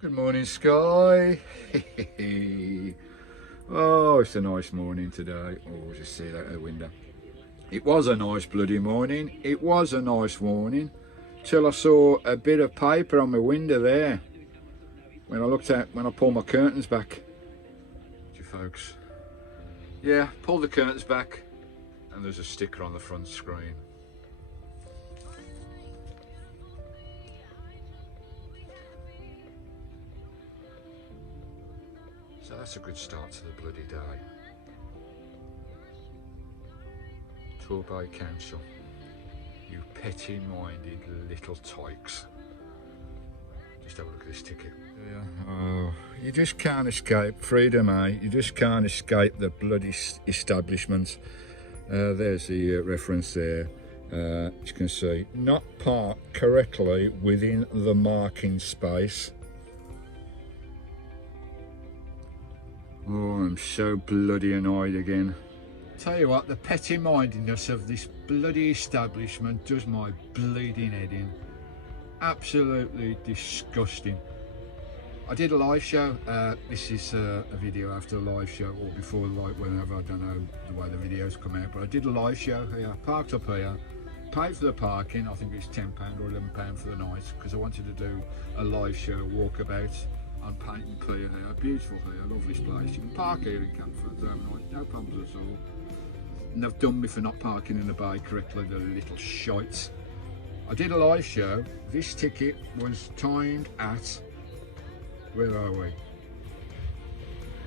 Good morning, Skye. Oh, it's a nice morning today. Oh, just see that out the window. It was a nice bloody morning. It was a nice morning till I saw a bit of paper on my window there. When I pulled my curtains back. You folks. Yeah, pull the curtains back and there's a sticker on the front screen. So that's a good start to the bloody day. Torbay Council, you petty-minded little tykes. Just have a look at this ticket. Yeah. Oh, you just can't escape freedom, eh? You just can't escape the bloody establishment. There's the reference there. As you can see, not parked correctly within the marking space. Oh, I'm so bloody annoyed again. Tell you what, the petty-mindedness of this bloody establishment does my bleeding head in. Absolutely disgusting. I did a live show. This is a video after a live show, or before, like whenever, I don't know the way the videos come out, but I did a live show here, parked up here, paid for the parking. I think it's £10 or £11 for the night, because I wanted to do a live show walkabout on Paint and Clear here. Beautiful here, lovely place. You can park here in Camford overnight, no problems at all. And they've done me for not parking in the bay correctly, the little shites. I did a live show. This ticket was timed at, where are we?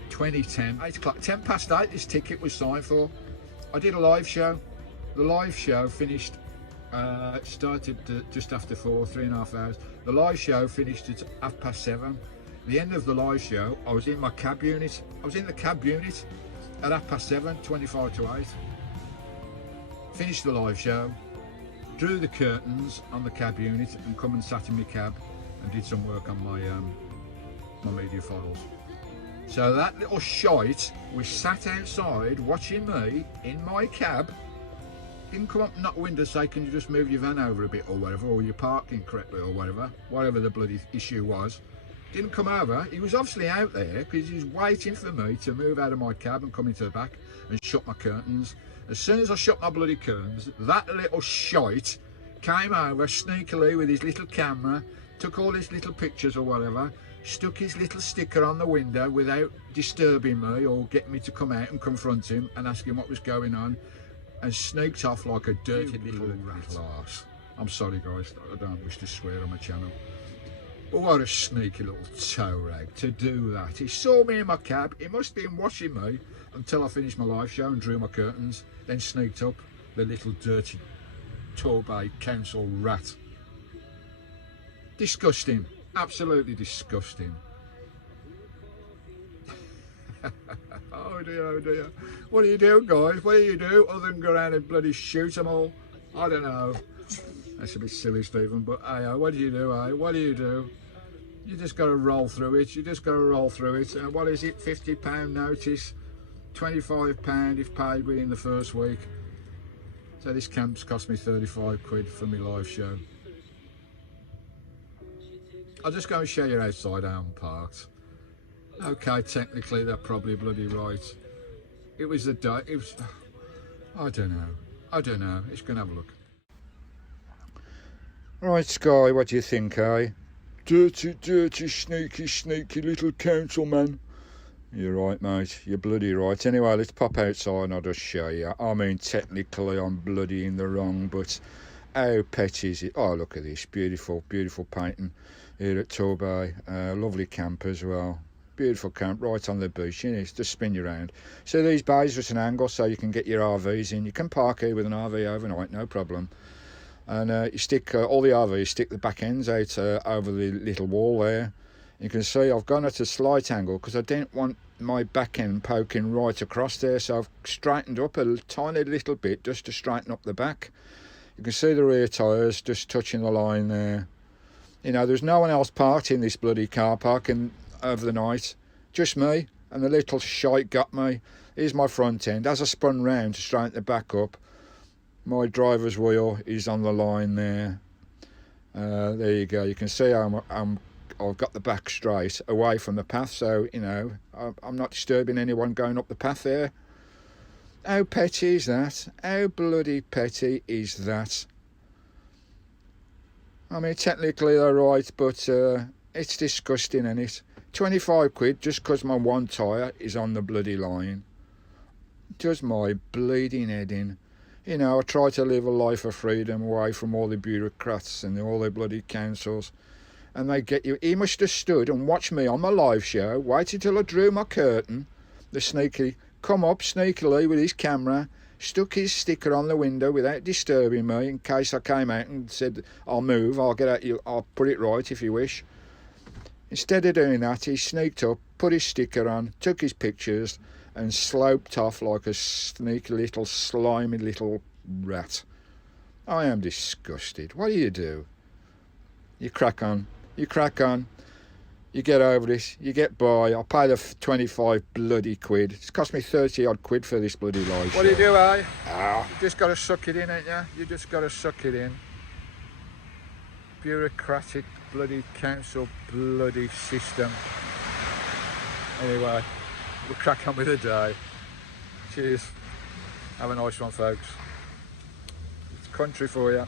2010, 8 o'clock, 10 past 8 this ticket was signed for. I did a live show. The live show finished, started just after 4, 3.5 hours. The live show finished at 7:30. The end of the live show, I was in my cab unit. I was in the cab unit at 7:30, 25 to 8. Finished the live show, drew the curtains on the cab unit and come and sat in my cab and did some work on my my media files. So that little shite was sat outside watching me in my cab. Didn't come up and knock window, say, can you just move your van over a bit or whatever, or you're parking correctly or whatever the bloody issue was. Didn't come over. He was obviously out there because he was waiting for me to move out of my cab and come into the back and shut my curtains. As soon as I shut my bloody curtains, that little shite came over sneakily with his little camera, took all his little pictures or whatever, stuck his little sticker on the window without disturbing me or getting me to come out and confront him and ask him what was going on, and sneaked off like a dirty little arse. I'm sorry guys, I don't wish to swear on my channel. But what a sneaky little toe rag to do that. He saw me in my cab, he must have been watching me until I finished my live show and drew my curtains, then sneaked up, the little dirty Torbay council rat. Disgusting, absolutely disgusting. Oh dear, oh dear. What do you do, guys? What do you do other than go around and bloody shoot them all? I don't know. That's a bit silly, Stephen, but hey, what do you do, eh? What do you do? You just got to roll through it. You just got to roll through it. What is it? £50 notice, £25 if paid within the first week. So this camp's cost me 35 quid for my live show. I'll just go and show you outside how I'm parked. Okay, technically they're probably bloody right. It was the day. It was. I don't know. Let's go and have a look. Right, Skye, what do you think, eh? Dirty, sneaky little councilman. You're right, mate. You're bloody right. Anyway, let's pop outside and I'll just show you. I mean, technically I'm bloody in the wrong, but how petty is it? Oh, look at this. Beautiful, beautiful painting here at Torbay. Lovely camp as well. Beautiful camp right on the beach. You know, just spin you around. So these bays are at an angle so you can get your RVs in. You can park here with an RV overnight, no problem. And you stick all the RVs, stick the back ends out over the little wall there. You can see I've gone at a slight angle because I didn't want my back end poking right across there, so I've straightened up a tiny little bit just to straighten up the back. You can see the rear tyres just touching the line there. You know, there's no one else parked in this bloody car park over the night, just me, and the little shite got me. Here's my front end. As I spun round to straighten the back up, my driver's wheel is on the line there. There you go. You can see how I'm I've got the back straight away from the path, so you know I'm not disturbing anyone going up the path there. How petty is that? How bloody petty is that? I mean, technically they're right, but it's disgusting, isn't it? 25 quid just because my one tyre is on the bloody line. Does my bleeding head in. You know, I try to live a life of freedom away from all the bureaucrats and all the bloody councils. And they get you. He must have stood and watched me on my live show, waited till I drew my curtain. The sneaky come up sneakily with his camera, stuck his sticker on the window without disturbing me in case I came out and said, I'll move, I'll get at you, I'll put it right if you wish. Instead of doing that, he sneaked up, put his sticker on, took his pictures and sloped off like a sneaky little slimy little rat. I am disgusted. What do? You crack on, you crack on, you get over this, you get by. I'll pay the 25 bloody quid. It's cost me 30 odd quid for this bloody live What do you do, eh? Ah. You just got to suck it in, ain't you? You just got to suck it in. Bureaucratic bloody council bloody system. Anyway, we'll crack on with the day. Cheers. Have a nice one, folks. It's country for you.